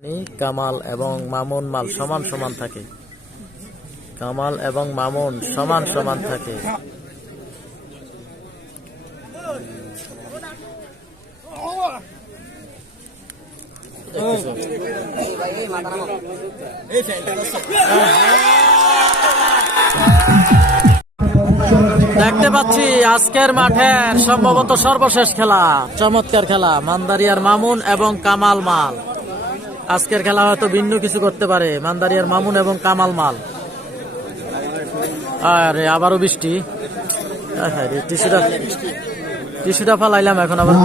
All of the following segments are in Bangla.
কামাল এবং মামুন মাল সমান সমান থাকে। কামাল এবং মামুন সমান সমান থাকে। দেখতে পাচ্ছি আজকের মাঠের সম্ভবত সর্বশেষ খেলা, চমৎকার খেলা, মান্দারিয়ার মামুন এবং কামাল মাল। আজকের খেলা হয়তো ভিন্ন কিছু করতে পারে, মান্দারিয়ার মামুন এবং কামাল মাল। আরে আবারও বৃষ্টি, টিস্যুটা ফালাইলাম এখন আবার।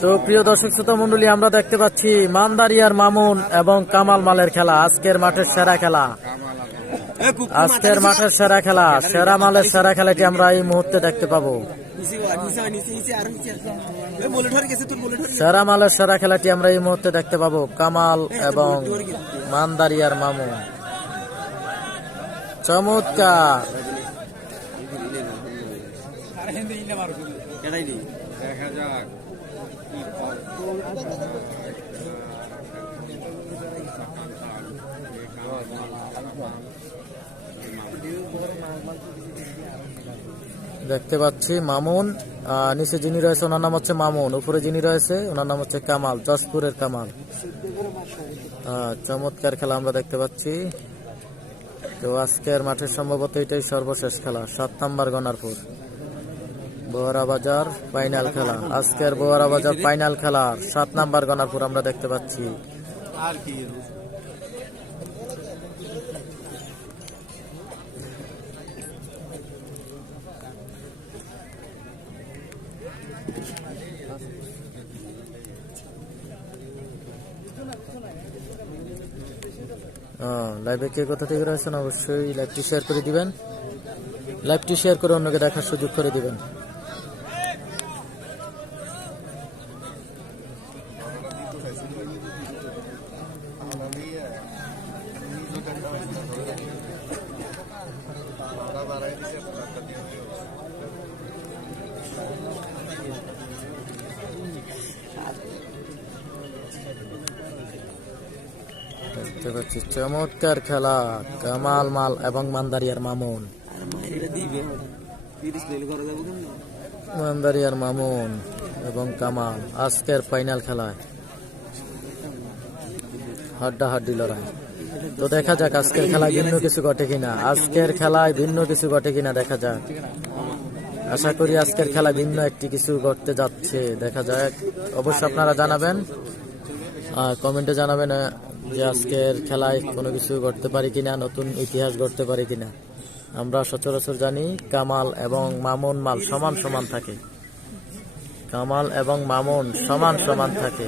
তো প্রিয় দর্শক শ্রোতা মন্ডলী, আমরা দেখতে পাচ্ছি মান্দারিয়ার মামুন এবং কামাল মালের খেলা। আজকের মাঠের সেরা খেলা, আজকের মাঠের সেরা খেলা, সেরা মালের সেরা খেলাটি আমরা এই মুহূর্তে দেখতে পাবো। সেরা মালের সেরা খেলাটি আমরা এই মুহূর্তে দেখতে পাবো, কামাল এবং মান্দারিয়ার মামুন। চমৎকার। দেখতে পাচ্ছি মামুন, নিচে যিনি রয়েছে ওনার নাম হচ্ছে মামুন, উপরে যিনি রয়েছে ওনার নাম হচ্ছে কামাল, যশপুরের কামাল। চমৎকার খেলা আমরা দেখতে পাচ্ছি। তো আজকের মাঠের সম্ভবত এটাই সর্বশেষ খেলা, 7 নম্বর গনারপুর বোয়ারা বাজার ফাইনাল খেলা। আজকের বোয়ারা বাজার ফাইনাল খেলা 7 নম্বর গনারপুর আমরা দেখতে পাচ্ছি। লাইভে কে কোথা থেকে রয়েছেন অবশ্যই লাইভটি শেয়ার করে দিবেন, লাইভটি শেয়ার করে অন্যকে দেখার সুযোগ করে দিবেন। দেখতে পাচ্ছি চমৎকার খেলা, কামাল মাল এবং মান্দারিয়ার মামুন। মান্দারিয়ার মামুন এবং কামাল আজকের ফাইনাল খেলায় হাড্ডাহাড্ডি লড়াই। তো দেখা যাক আজকের খেলায় ভিন্ন কিছু ঘটে কিনা, আজকের খেলায় ভিন্ন কিছু ঘটে কিনা দেখা যাক। আশা করি আজকের খেলা ভিন্ন একটি কিছু ঘটতে যাচ্ছে, দেখা যাক। অবশ্যই আপনারা জানাবেন, কমেন্টে জানাবেন যে আজকের খেলায় কোনো কিছু ঘটতে পারে কিনা, নতুন ইতিহাস ঘটতে পারে কিনা। আমরা সচরাচর জানি কামাল এবং মামুন মাল সমান সমান থাকে, কামাল এবং মামুন সমান সমান থাকে।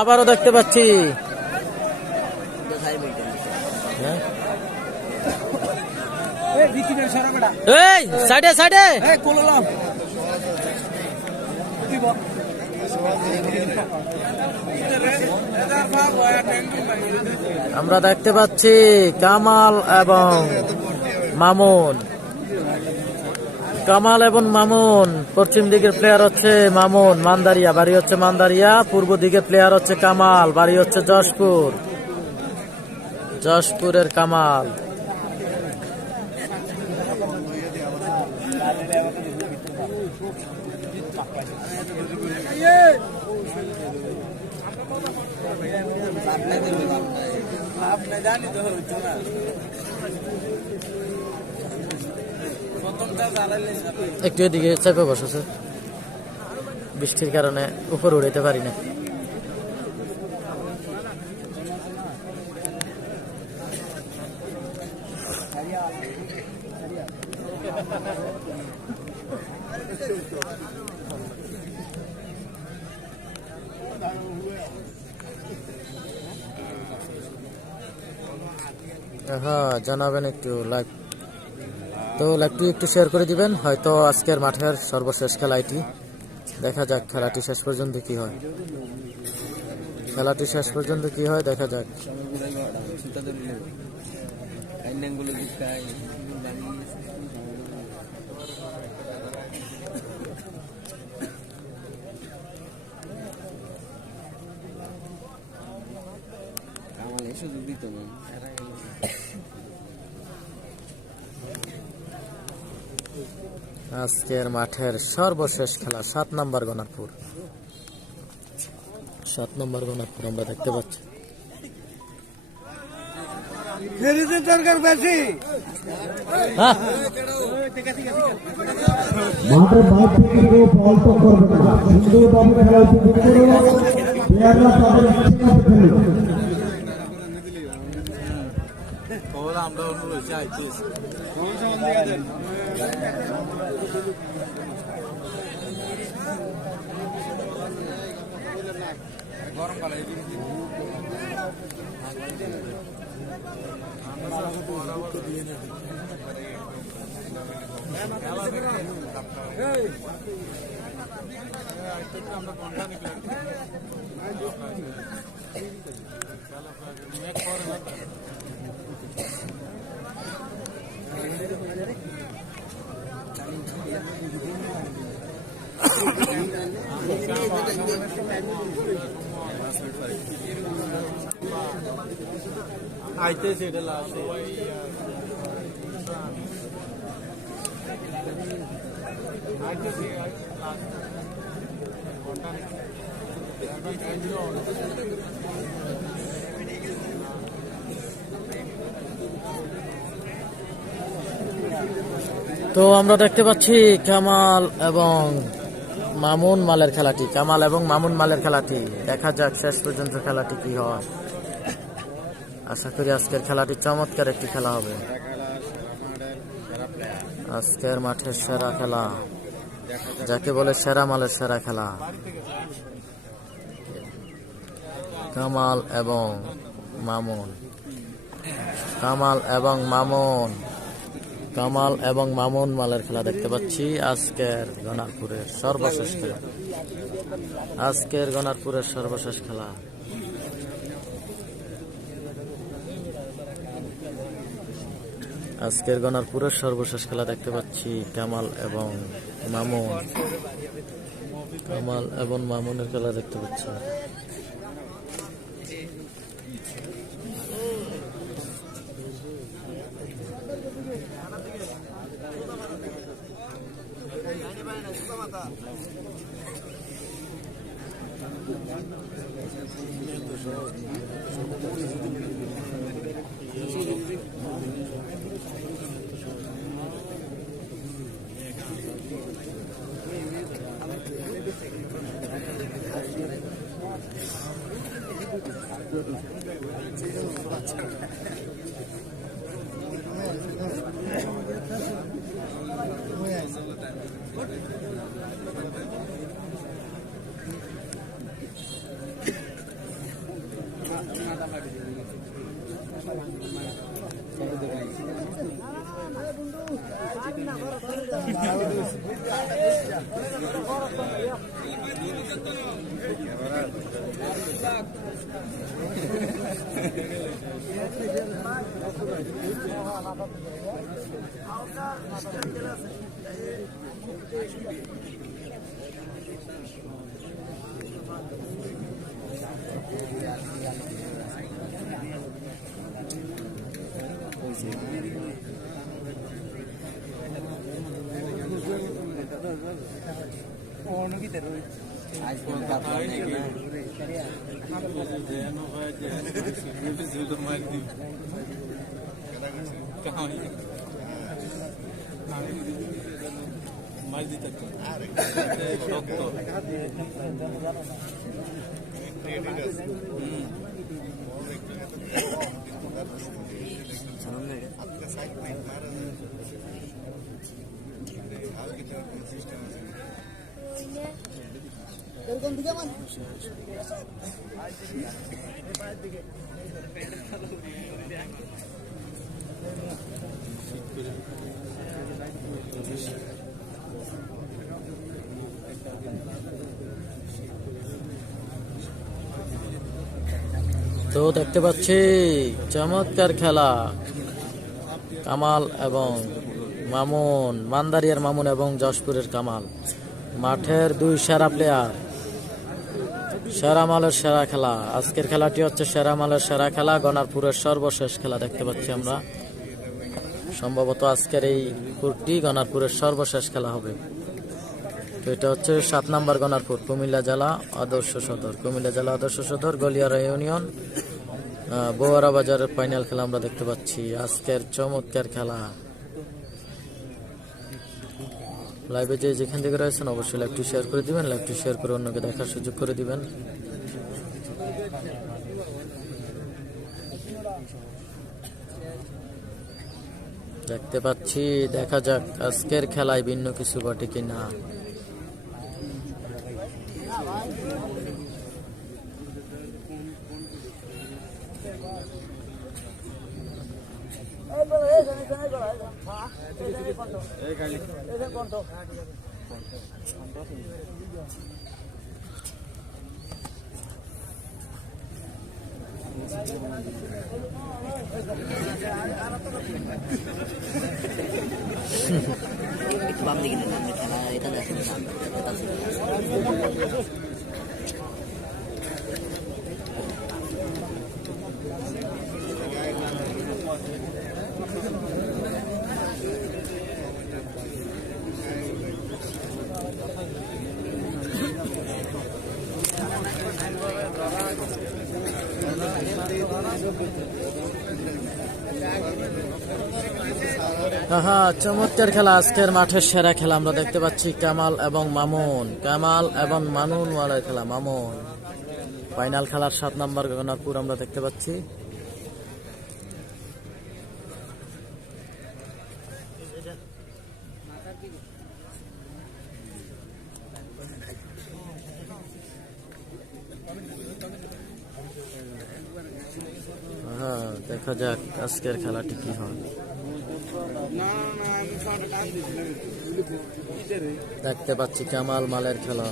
আবারও দেখতে পাচ্ছি সাইডে সাইডে আমরা দেখতে পাচ্ছি কামাল এবং মামুন। কামাল এবং মামুন, পশ্চিম দিকের প্লেয়ার হচ্ছে মামুন, মান্দারিয়া, বাড়ি হচ্ছে মান্দারিয়া। পূর্ব দিকের প্লেয়ার হচ্ছে কামাল, বাড়ি হচ্ছে যশপুর, যশপুরের কামাল। একটু এদিকে চেপে বসেছে, বৃষ্টির কারণে উপরে উড়াইতে পারি না। হ্যাঁ, জানাবেন একটু লাইভ, তো লাইভটি একটু শেয়ার করে দিবেন। হয়তো আজকের মাঠের সর্বশেষ খেলা এটি, দেখা যাক খেলাটি শেষ পর্যন্ত কি হয়। খেলাটি শেষ পর্যন্ত কি হয় দেখা যাক। আজকের মাঠের সর্বশেষ খেলা 7 নম্বর গনারপুর, 7 নম্বর গনারপুর আমরা দেখতে পাচ্ছি। দরকার বেশি মাঠের বাইরে থেকে কেউ বল তো করবে না, সুন্দরভাবে খেলা উপভোগ করো, প্লেয়াররা তাদের ইচ্ছে মতো খেলো। আইতেছে এটা লাস্ট তো আমরা দেখতে পাচ্ছি কামাল এবং মামুন মালের খেলাটি, কামাল এবং মামুন মালের খেলাটি। দেখা যাক শেষ পর্যন্ত খেলাটি কি হয়। আশা করি আজকের খেলাটি চমৎকার একটি খেলা হবে। আজকের মাঠের সেরা খেলা, যাকে বলে সেরা মালের সেরা খেলা, কামাল এবং মামুন, কামাল এবং মামুন, কামাল এবং মামুন মালের খেলা দেখতে পাচ্ছি। আজকের গনারপুরের সর্বশেষ খেলা, আজকের গনারপুরের সর্বশেষ খেলা। আজকের গনারপুরের সর্বশেষ খেলা দেখতে পাচ্ছি কামাল এবং মামুন, কামাল এবং মামুনের খেলা দেখতে পাচ্ছি। তো দেখতে পাচ্ছি চমৎকার খেলা, কামাল এবং মামুন, মান্দারিয়ার মামুন এবং যশপুরের কামাল, মাঠের দুই সেরা প্লেয়ার, সেরা মালের সেরা খেলা। আজকের খেলাটি হচ্ছে সেরা মালের সেরা খেলা, গনারপুরের সর্বশেষ খেলা দেখতে পাচ্ছি আমরা। সম্ভবত আজকের এই কোর্টটি গনারপুরের সর্বশেষ খেলা হবে। তো এটা হচ্ছে 7 নম্বর গনারপুর, কুমিল্লা জেলা আদর্শ সদর, কুমিল্লা জেলা আদর্শ সদর, গলিয়ারা ইউনিয়ন, বৌয়ারা বাজারের ফাইনাল খেলা আমরা দেখতে পাচ্ছি। আজকের চমৎকার খেলা। লাইভে যে যেখান থেকে রয়েছেন অবশ্যই লাইভটি শেয়ার করে দিবেন, লাইভটি শেয়ার করে অন্যকে দেখার সুযোগ করে দিবেন। দেখতে পাচ্ছি, দেখা যাক আজকের খেলায় ভিন্ন কিছু ঘটে কিনা। একটু বাম দিকে নেন, খেলা এটা দেখেন। চমৎকার খেলা, আজকের মাঠের সেরা খেলা আমরা দেখতে পাচ্ছি। কামাল এবং মামুন, কামাল এবং মামুন ওয়ালার খেলা। মামুন ফাইনাল খেলার 7 নম্বর গনারপুর আমরা দেখতে পাচ্ছি। দেখা যাক আজকের খেলাটি কি হয়। দেখতে পাচ্ছি কামাল মালের খেলা।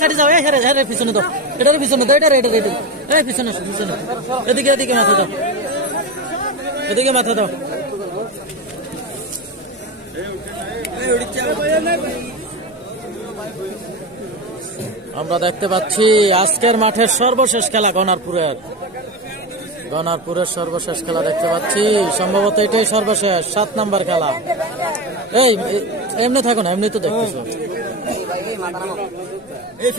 পিছনে দাও, এটার পিছনে দাও, এটার পিছনে পিছনে, এদিকে এদিকে মাথা দাও, এদিকে মাথা দাও। আমরা দেখতে পাচ্ছি আজকের মাঠের সর্বশেষ খেলা, গনারপুরের সর্বশেষ খেলা দেখতে পাচ্ছি। সম্ভবত এটাই সর্বশেষ 7 নম্বর খেলা। এই এমনি থাকো না, এমনি তো দেখতেছো। এই